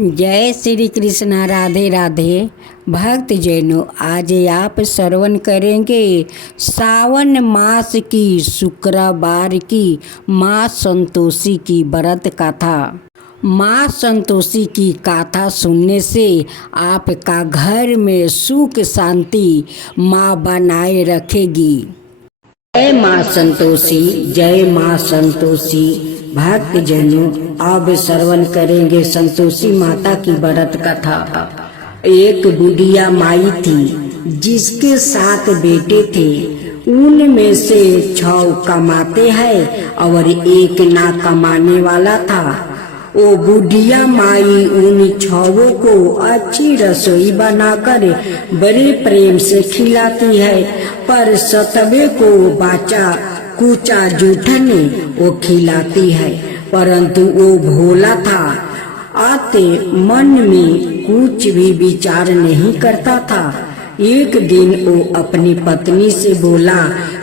जय श्री कृष्णा। राधे राधे। भक्त जैनों, आज आप श्रवण करेंगे सावन मास की शुक्रवार की माँ संतोषी की व्रत कथा। माँ संतोषी की कथा सुनने से आपका घर में सुख शांति माँ बनाए रखेगी। जय माँ संतोषी, जय माँ संतोषी। भक्त जनों, अब श्रवण करेंगे संतोषी माता की व्रत कथा। एक बुढ़िया माई थी जिसके 7 बेटे थे। उनमें से 6 कमाते हैं और एक ना कमाने वाला था। वो बुढ़िया माई उन 6 को अच्छी रसोई बनाकर बड़े प्रेम से खिलाती है, पर 7वें को बाचा कुचा जूठन वो खिलाती है, परंतु वो भोला था। आते मन में कुछ भी विचार नहीं करता था। एक दिन वो अपनी पत्नी से बोला,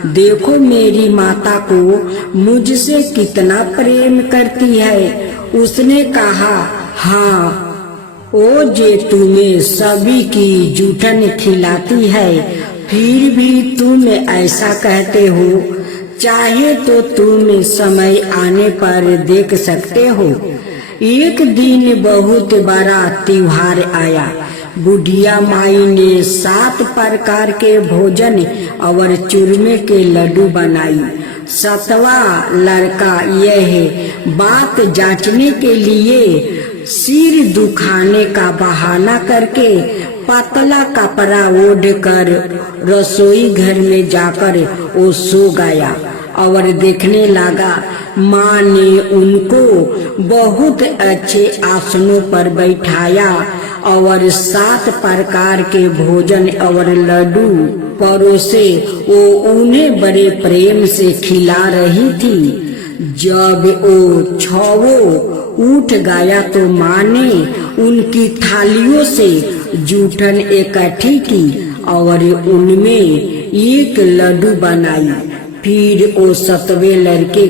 देखो मेरी माता को मुझसे कितना प्रेम करती है। उसने कहा, हाँ, वो जे तुम्हें सभी की जूठन खिलाती है, फिर भी तुम ऐसा कहते हो। चाहे तो तुम समय आने पर देख सकते हो। एक दिन बहुत बड़ा त्योहार आया। बुढ़िया माई ने 7 प्रकार के भोजन और चूरमे के लड्डू बनाई। 7वां लड़का यह बात जांचने के लिए सिर दुखाने का बहाना करके पतला कपड़ा ओढ़ कर रसोई घर में जाकर वो सो गया और देखने लगा। माँ ने उनको बहुत अच्छे आसनों पर बैठाया और 7 प्रकार के भोजन और लड्डू परोसे वो उन्हें बड़े प्रेम से खिला रही थी। जब वो 6 उठ गया तो माँ ने उनकी थालियों से जूठन इकट्ठी की और उनमें एक लड्डू बनाई। फिर वो 7वें लड़के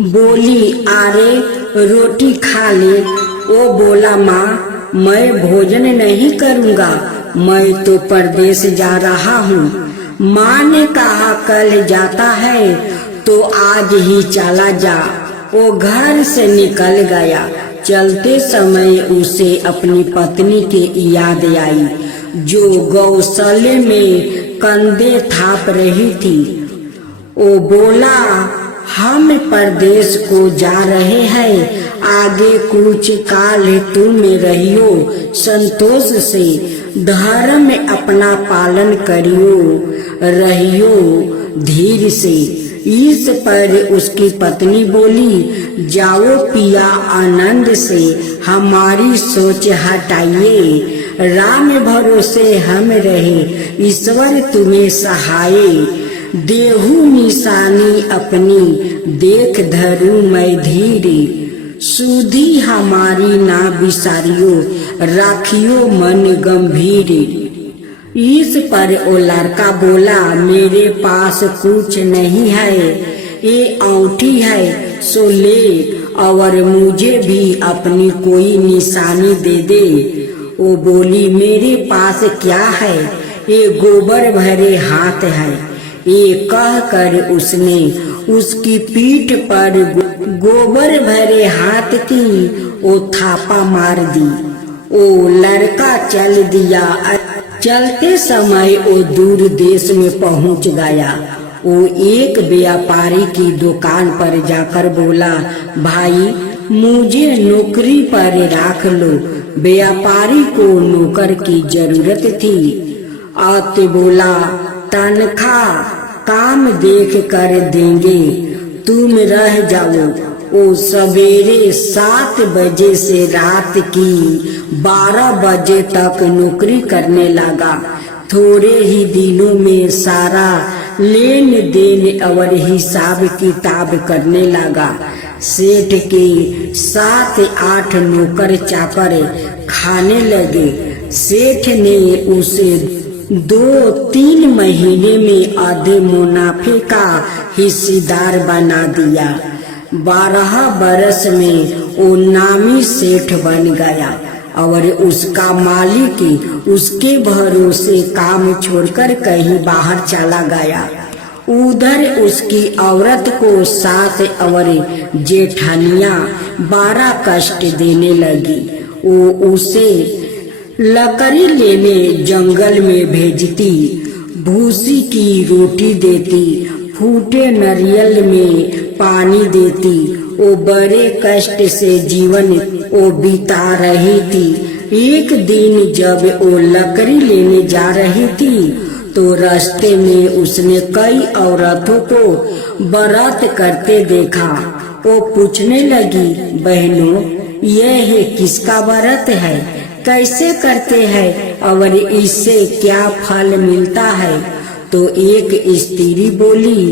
बोली, अरे रोटी खा ले। वो बोला, माँ मैं भोजन नहीं करूँगा, मैं तो परदेश जा रहा हूँ। माँ ने कहा, कल जाता है तो आज ही चला जा। वो घर से निकल गया। चलते समय उसे अपनी पत्नी की याद आई, जो गौशाले में कंधे थाप रही थी। वो बोला, हम परदेश को जा रहे हैं, आगे कुछ काल तुम रहियो संतोष से, धर्म में अपना पालन करियो, रहियो धीर से। इस पर उसकी पत्नी बोली, जाओ पिया आनंद से, हमारी सोच हटाइए, राम भरोसे हम रहे, ईश्वर तुम्हें सहाय। देहू निशानी अपनी देख धरू मैं धीरे, सुधी हमारी ना बिसारियो, राखियो मन गंभीर। इस पर वो लड़का बोला, मेरे पास कुछ नहीं है, ये औंठी है सो ले, और मुझे भी अपनी कोई निशानी दे दे। वो बोली, मेरे पास क्या है, ये गोबर भरे हाथ है। ये कहकर उसने उसकी पीठ पर गोबर भरे हाथ की वो थापा मार दी। वो लड़का चल दिया। चलते समय वो दूर देश में पहुंच गया। वो एक व्यापारी की दुकान पर जाकर बोला, भाई मुझे नौकरी पर रख लो। व्यापारी को नौकर की जरूरत थी। आते बोला, तनख्वाह काम देख कर देंगे, तुम रह जाओ। वो सवेरे 7 बजे से रात की 12 बजे तक नौकरी करने लगा। थोड़े ही दिनों में सारा लेन देन और हिसाब किताब करने लगा। सेठ के 7-8 नौकर चाकर खाने लगे। सेठ ने उसे 2-3 महीने में आधे मुनाफे का हिस्सेदार बना दिया। 12 बरस में वो नामी सेठ बन गया और उसका मालिक उसके भरोसे काम छोड़कर कहीं बाहर चला गया। उधर उसकी औरत को सास और जेठानियां बड़ा कष्ट देने लगी। वो उसे लकड़ी लेने जंगल में भेजती, भूसी की रोटी देती, फूटे नारियल में पानी देती। वो बड़े कष्ट से जीवन वो बिता रही थी। एक दिन जब वो लकड़ी लेने जा रही थी तो रास्ते में उसने कई औरतों को व्रत करते देखा। वो पूछने लगी, बहनों, यह किसका व्रत है, कैसे करते हैं और इससे क्या फल मिलता है? तो एक स्त्री बोली,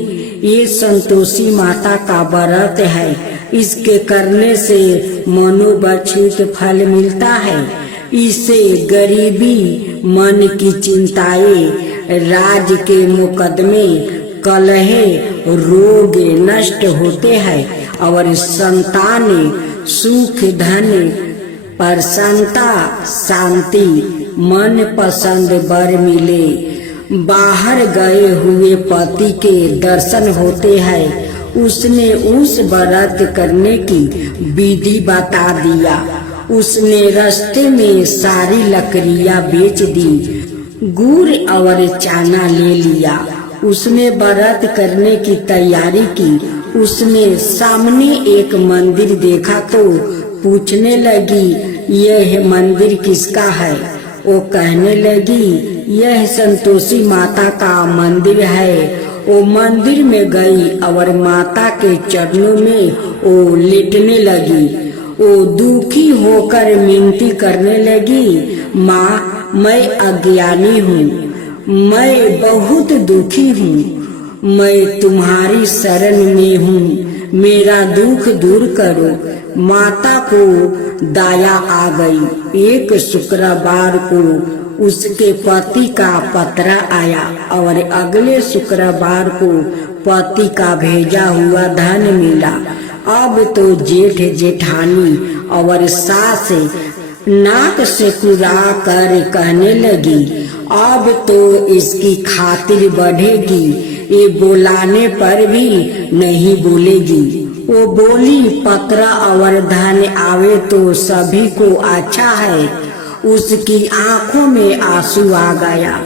ये संतोषी माता का व्रत है, इसके करने से मनोवांछित फल मिलता है। इससे गरीबी, मन की चिंताएं, राज के मुकदमे, कलह, रोग नष्ट होते हैं और संतान, सुख, धन, प्रसन्नता, शांति, मन पसंद वर मिले। बाहर गए हुए पति के दर्शन होते हैं। उसने उस व्रत करने की विधि बता दिया। उसने रास्ते में सारी लकड़ियां बेच दी, गुड़ और चना ले लिया। उसने व्रत करने की तैयारी की। उसने सामने एक मंदिर देखा तो पूछने लगी, यह मंदिर किसका है? वो कहने लगी, यह संतोषी माता का मंदिर है। वो मंदिर में गई और माता के चरणों में वो लेटने लगी। वो दुखी होकर मिनती करने लगी, माँ, मैं अज्ञानी हूँ, मैं बहुत दुखी हूँ, मैं तुम्हारी शरण में हूँ, मेरा दुख दूर करो। माता को दया आ गई। एक शुक्रवार को उसके पति का पत्र आया और अगले शुक्रवार को पति का भेजा हुआ धन मिला। अब तो जेठ जेठानी और सास नाक से कुरा कर कहने लगी, अब तो इसकी खातिर बढ़ेगी, ये बुलाने पर भी नहीं बोलेगी। वो बोली, पत्र और धन आवे तो सभी को अच्छा है। उसकी आंखों में आंसू आ गया।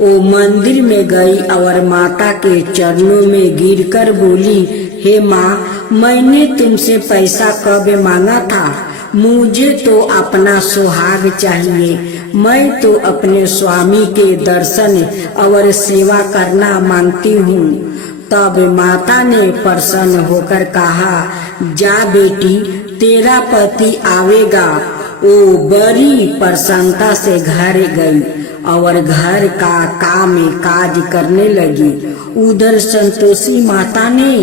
वो मंदिर में गई और माता के चरणों में गिरकर बोली, हे माँ, मैंने तुमसे पैसा कब मांगा था? मुझे तो अपना सुहाग चाहिए। मैं तो अपने स्वामी के दर्शन और सेवा करना मांगती हूँ। तब माता ने प्रसन्न होकर कहा, जा बेटी, तेरा पति आवेगा। वो बड़ी प्रसन्नता से घर गई और घर का काम काज करने लगी। उधर संतोषी माता ने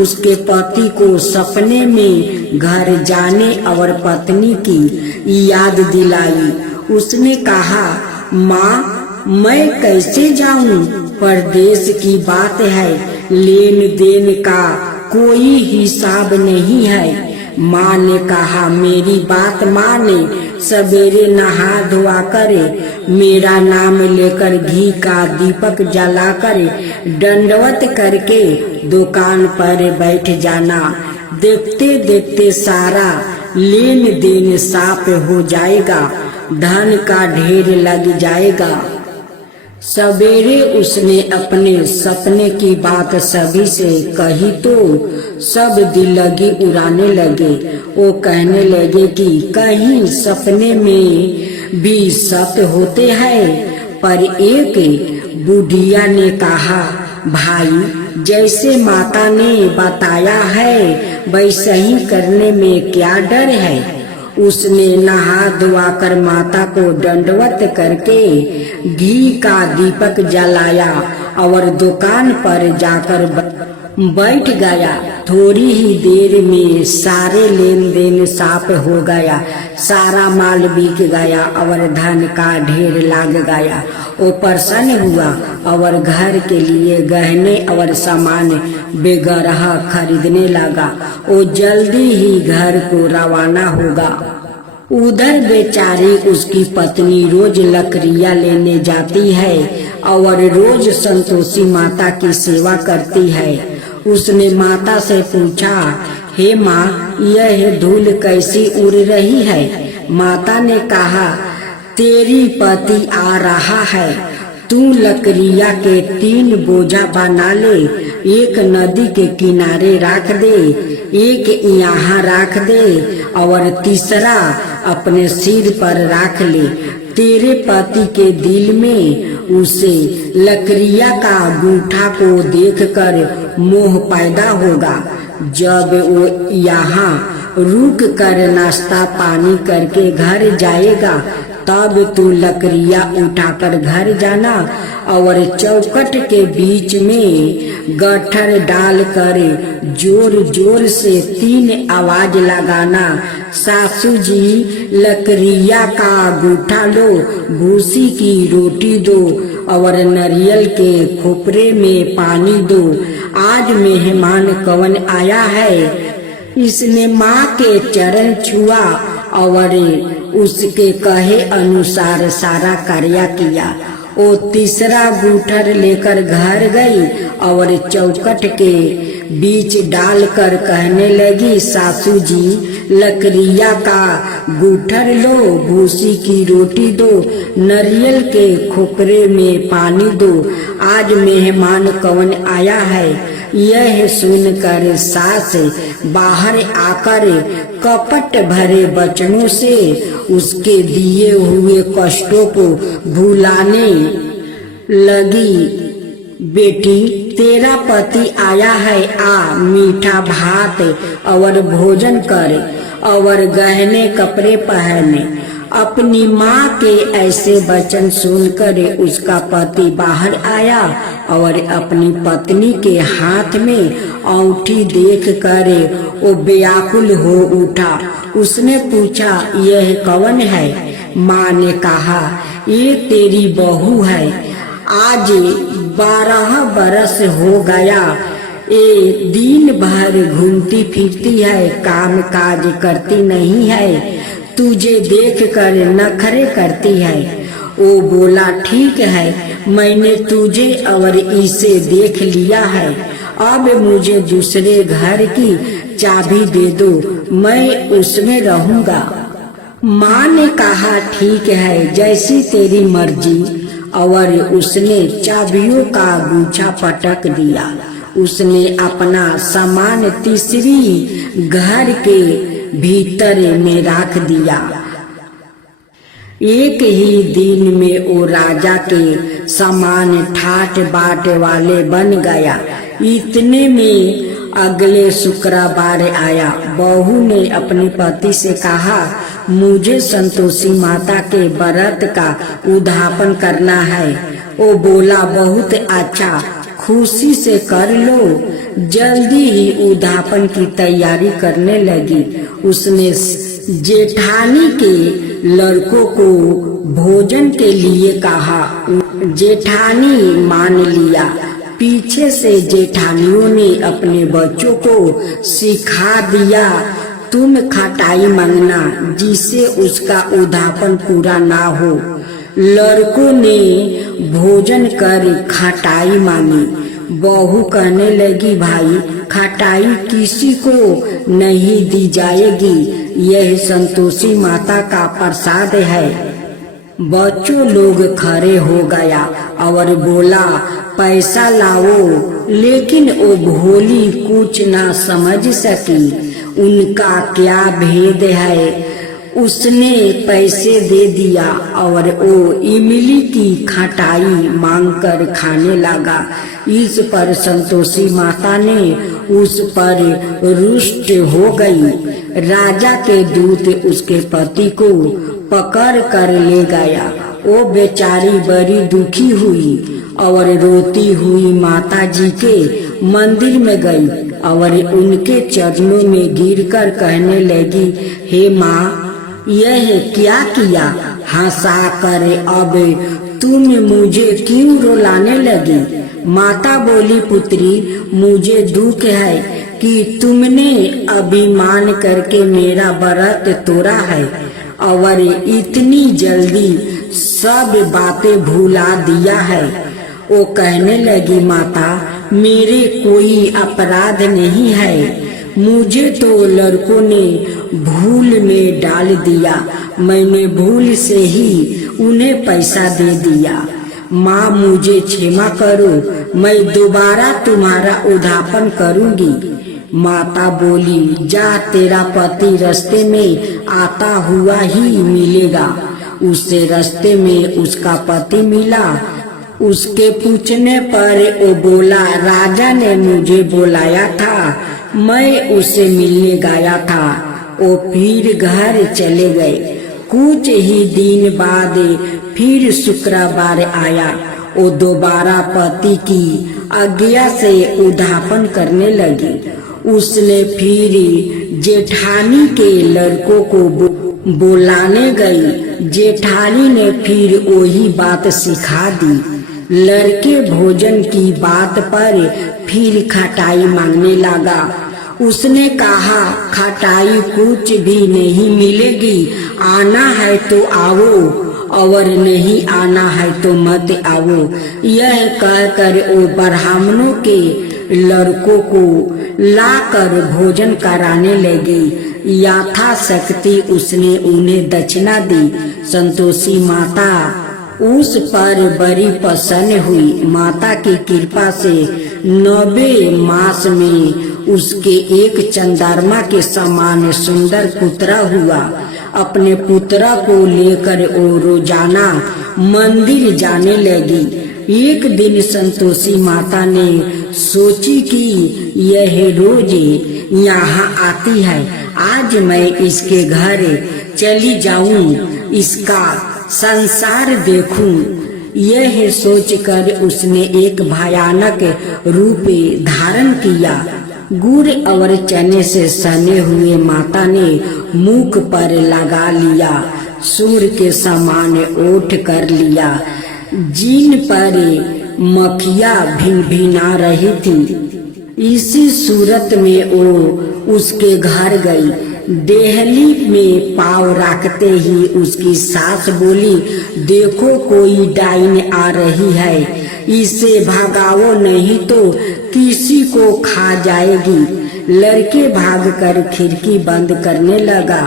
उसके पति को सपने में घर जाने और पत्नी की याद दिलाई। उसने कहा, माँ, मैं कैसे जाऊं? परदेश की बात है, लेन देन का कोई हिसाब नहीं है। माँ ने कहा, मेरी बात माने, सवेरे नहा धोआ करे, मेरा नाम लेकर घी का दीपक जला कर दंडवत करके दुकान पर बैठ जाना। देखते देखते सारा लेन देन साफ हो जाएगा, धन का ढेर लग जाएगा। सवेरे उसने अपने सपने की बात सभी से कही तो सब दिल लगी उड़ाने लगे। वो कहने लगे कि कहीं सपने में भी सत्य होते हैं। पर एक बुढ़िया ने कहा, भाई, जैसे माता ने बताया है वैसे ही करने में क्या डर है। उसने नहा धोआ कर माता को दंडवत करके घी का दीपक जलाया और दुकान पर जाकर बैठ गया। थोड़ी ही देर में सारे लेन देन साफ हो गया, सारा माल बिक गया और धन का ढेर लग गया। वो प्रसन्न हुआ और घर के लिए गहने और सामान बेगरह खरीदने लगा। वो जल्दी ही घर को रवाना होगा। उधर बेचारी उसकी पत्नी रोज लकड़ियाँ लेने जाती है और रोज संतोषी माता की सेवा करती है। उसने माता से पूछा, हे माँ, यह धूल कैसी उड़ रही है? माता ने कहा, तेरी पति आ रहा है, तू लकड़ियाँ के 3 बोझा बना ले, एक नदी के किनारे रख दे, एक यहाँ रख दे और तीसरा अपने सिर पर रख ले। तेरे पति के दिल में उसे लकड़ियाँ का गूठा को देखकर मोह पैदा होगा। जब वो यहाँ रुक कर नाश्ता पानी करके घर जाएगा तब तू लकड़ियाँ उठाकर घर जाना और चौखट के बीच में गट्ठर डालकर जोर जोर से 3 आवाज लगाना, सासू जी लकड़ियाँ का गूठा लो, भूसी की रोटी दो और नारियल के खोपरे में पानी दो। आज मेहमान कौन आया है? इसने माँ के चरण छुआ और उसके कहे अनुसार सारा कार्य किया। वो तीसरा गूठर लेकर घर गई और चौखट के बीच डालकर कहने लगी, सासू जी लकड़ियाँ का गूठर लो, भूसी की रोटी दो, नारियल के खोपरे में पानी दो। आज मेहमान कौन आया है? यह सुनकर सास बाहर आकर कपट भरे वचनों से उसके दिए हुए कष्टों को भुलाने लगी। बेटी, तेरा पति आया है, आ मीठा भात और भोजन करे और गहने कपड़े पहने। अपनी माँ के ऐसे वचन सुनकर उसका पति बाहर आया और अपनी पत्नी के हाथ में अंगूठी देखकर वो व्याकुल हो उठा। उसने पूछा, यह कौन है? माँ ने कहा, ये तेरी बहू है, आज 12 बरस हो गया, ये दिन भर घूमती फिरती है, काम काज करती नहीं है, तुझे देखकर नखरे करती है। वो बोला, ठीक है, मैंने तुझे और इसे देख लिया है, अब मुझे दूसरे घर की चाबी दे दो, मैं उसमें रहूंगा। माँ ने कहा, ठीक है, जैसी तेरी मर्जी। और उसने चाबियों का गुच्छा पटक दिया। उसने अपना सामान तीसरी घर के भीतर में रख दिया। एक ही दिन में वो राजा के समान ठाट बाट वाले बन गया। इतने में अगले शुक्रवार आया। बहू ने अपने पति से कहा, मुझे संतोषी माता के व्रत का उद्यापन करना है। वो बोला, बहुत अच्छा, खुशी से कर लो। जल्दी ही उद्यापन की तैयारी करने लगी। उसने जेठानी के लड़कों को भोजन के लिए कहा। जेठानी मान लिया। पीछे से जेठानियों ने अपने बच्चों को सिखा दिया, तुम खटाई मांगना जिससे उसका उद्यापन पूरा ना हो। लड़कों ने भोजन कर खटाई मांगी। बहू कहने लगी, भाई खटाई किसी को नहीं दी जाएगी, यह संतोषी माता का प्रसाद है। बच्चों लोग खड़े हो गया और बोला, पैसा लाओ। लेकिन वो भोली कुछ ना समझ सकी, उनका क्या भेद है। उसने पैसे दे दिया और वो इमली की खटाई मांगकर खाने लगा। इस पर संतोषी माता ने उस पर रुष्ट हो गई। राजा के दूत उसके पति को पकड़ कर ले गया। वो बेचारी बड़ी दुखी हुई और रोती हुई माता जी के मंदिर में गई और उनके चरणों में गिरकर कहने लगी, हे माँ, यह क्या किया? हंसा कर अब तुम मुझे क्यों रुलाने लगी? माता बोली, पुत्री, मुझे दुख है कि तुमने अभिमान करके मेरा व्रत तोड़ा है और इतनी जल्दी सब बातें भुला दिया है। वो कहने लगी, माता मेरे कोई अपराध नहीं है, मुझे तो लड़कों ने भूल में डाल दिया, मैंने भूल से ही उन्हें पैसा दे दिया। माँ मुझे क्षमा करो, मैं दोबारा तुम्हारा उद्धापन करूंगी। माता बोली, जा तेरा पति रास्ते में आता हुआ ही मिलेगा। उसे रास्ते में उसका पति मिला। उसके पूछने पर वो बोला, राजा ने मुझे बुलाया था, मैं उसे मिलने गया था। वो फिर घर चले गए। कुछ ही दिन बाद फिर शुक्रवार आया। वो दोबारा पति की आज्ञा से उद्धापन करने लगी। उसने फिर जेठानी के लड़कों को बुलाने गई। जेठानी ने फिर वही बात सिखा दी। लड़के भोजन की बात पर फिर खटाई मांगने लगा। उसने कहा, खटाई कुछ भी नहीं मिलेगी, आना है तो आओ और नहीं आना है तो मत आओ। यह कहकर वो ब्राह्मणों के लड़कों को लाकर भोजन कराने लगी। यथाशक्ति उसने उन्हें दक्षिणा दी। संतोषी माता उस पर बड़ी प्रसन्न हुई। माता की कृपा से 90 मास में उसके एक चंद्रमा के समान सुंदर पुत्र हुआ। अपने पुत्र को लेकर वो रोजाना मंदिर जाने लगी। एक दिन संतोषी माता ने सोची कि यह रोज यहाँ आती है, आज मैं इसके घर चली जाऊं, इसका संसार देखूं। यह सोचकर उसने एक भयानक रूप धारण किया। गुड़ और चने से सने हुए माता ने मुख पर लगा लिया, सूर के समान ओठ कर लिया, जिन पर मक्खियाँ भिनभिना रही थी। इसी सूरत में वो उसके घर गई। देहली में पाँव रखते ही उसकी सास बोली, देखो कोई डाइन आ रही है, इसे भगाओ नहीं तो किसी को खा जाएगी। लड़के भागकर खिड़की बंद करने लगा।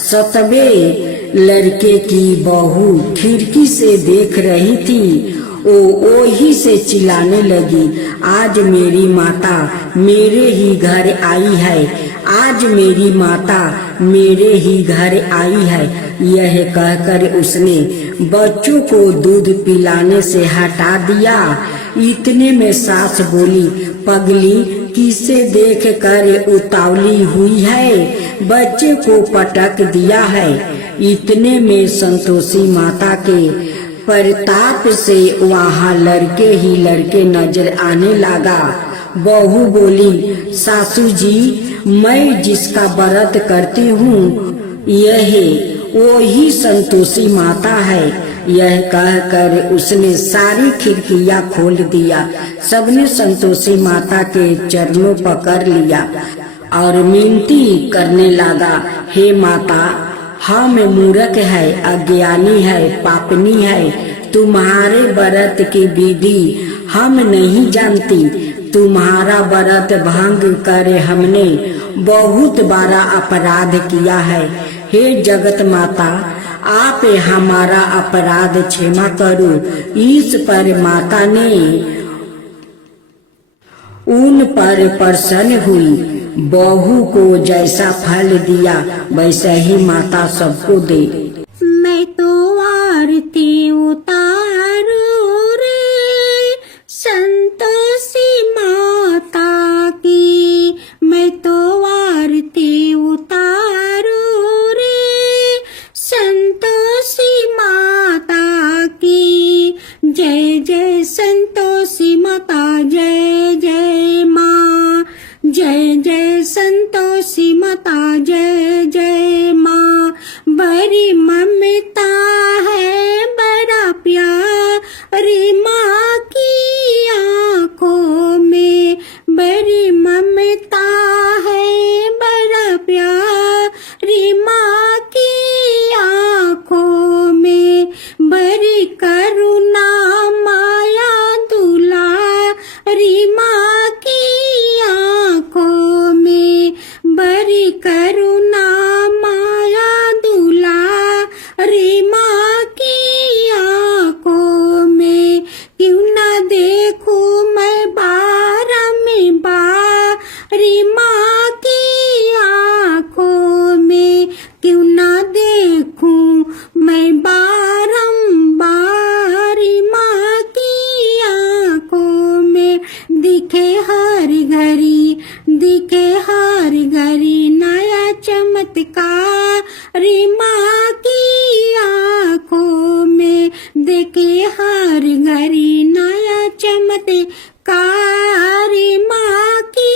7वें लड़के की बहू खिड़की से देख रही थी। ओ ही से चिल्लाने लगी, आज मेरी माता मेरे ही घर आई है, आज मेरी माता मेरे ही घर आई है। यह कहकर उसने बच्चों को दूध पिलाने से हटा दिया। इतने में सास बोली, पगली किसे देख कर उतावली हुई है, बच्चे को पटक दिया है। इतने में संतोषी माता के प्रताप से वहाँ लड़के ही लड़के नजर आने लगा। बहू बोली, सासू जी मैं जिसका व्रत करती हूँ यह वो ही संतोषी माता है। यह कहकर उसने सारी खिड़कियाँ खोल दिया। सबने संतोषी माता के चरणों पकड़ लिया और मिनती करने लगा, हे माता हम मूर्ख है, अज्ञानी है, पापनी है, तुम्हारे व्रत की विधि हम नहीं जानती। तुम्हारा व्रत भंग कर हमने बहुत बड़ा अपराध किया है। हे जगत माता आप हमारा अपराध क्षमा करो। इस पर माता ने उन पर प्रसन्न हुई। बहू को जैसा फल दिया वैसा ही माता सबको दे। मैं तो आरती उतारू रे संतोषी माता की, मैं तो आरती उतारू रे संतोषी माता की। जय जय संतोषी माता, जय जय माँ, जय जय संतोषी माता, जय जय माँ। बड़ी ममता है, बड़ा प्यारी माँ की आँखों में, बड़ी ममता है, बड़ा प्यारी माँ की माँ की आँखों में क्यों ना देखूं मैं बारंबार, माँ की आँखों में दिखे हर घड़ी, दिखे हर घड़ी नया चमत्कार, माँ की आँखों में देखे हर घड़ी नया चमत्कार, माँ की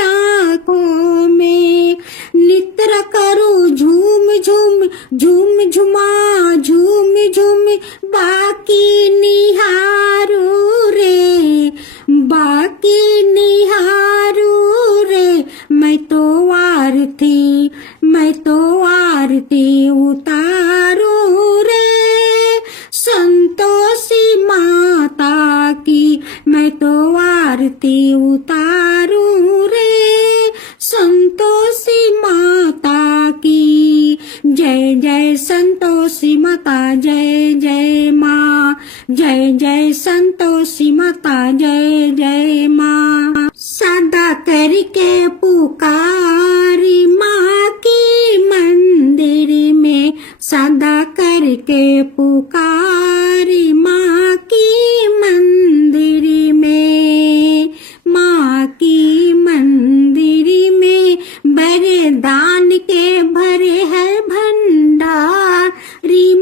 आँखों में नित्र करो झूम झूम, झूम झुमा झूम झूम बाकी निहारो रे, बाकी निहारो रे, मैं तो आरती, मैं तो आरती उतारो रे, संतोषी माता की मैं तो आरती उतारू रे, संतोषी माता की। जय जय संतोषी माता, जय जय माँ, जय जय संतोषी माता, जय जय माँ। सदा करके पुकारी माँ की मंदिर में, सदा करके पुकारी माँ की मंदिर में, माँ की मंदिर में बड़े दान के भरे है भंडार,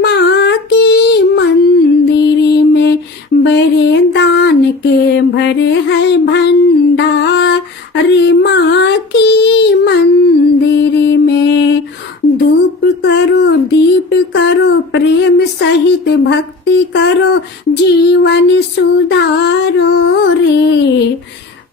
माँ की मंदिर में बड़े दान के भरे है भंडार, माँ की मंदिर में। धूप करो दीप करो प्रेम सहित भक्ति करो जीवन सुधारो रे,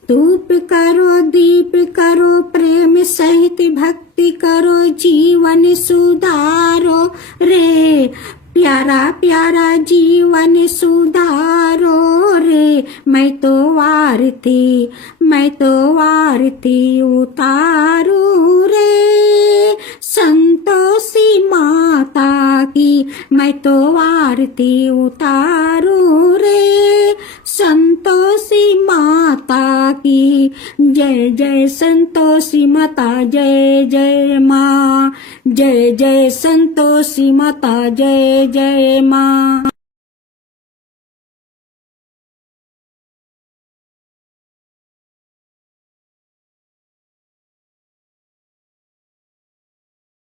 धूप करो दीप करो प्रेम सहित भक्ति करो जीवन सुधारो रे, प्यारा प्यारा जीवन सुधारो रे, मैं तो आरती, मैं तो आरती उतारू रे, संतोषी माता की मैं तो आरती उतारू रे, संतोषी माता की। जय जय संतोषी माता, जय जय माँ, जय जय संतोषी माता, जय जय माँ।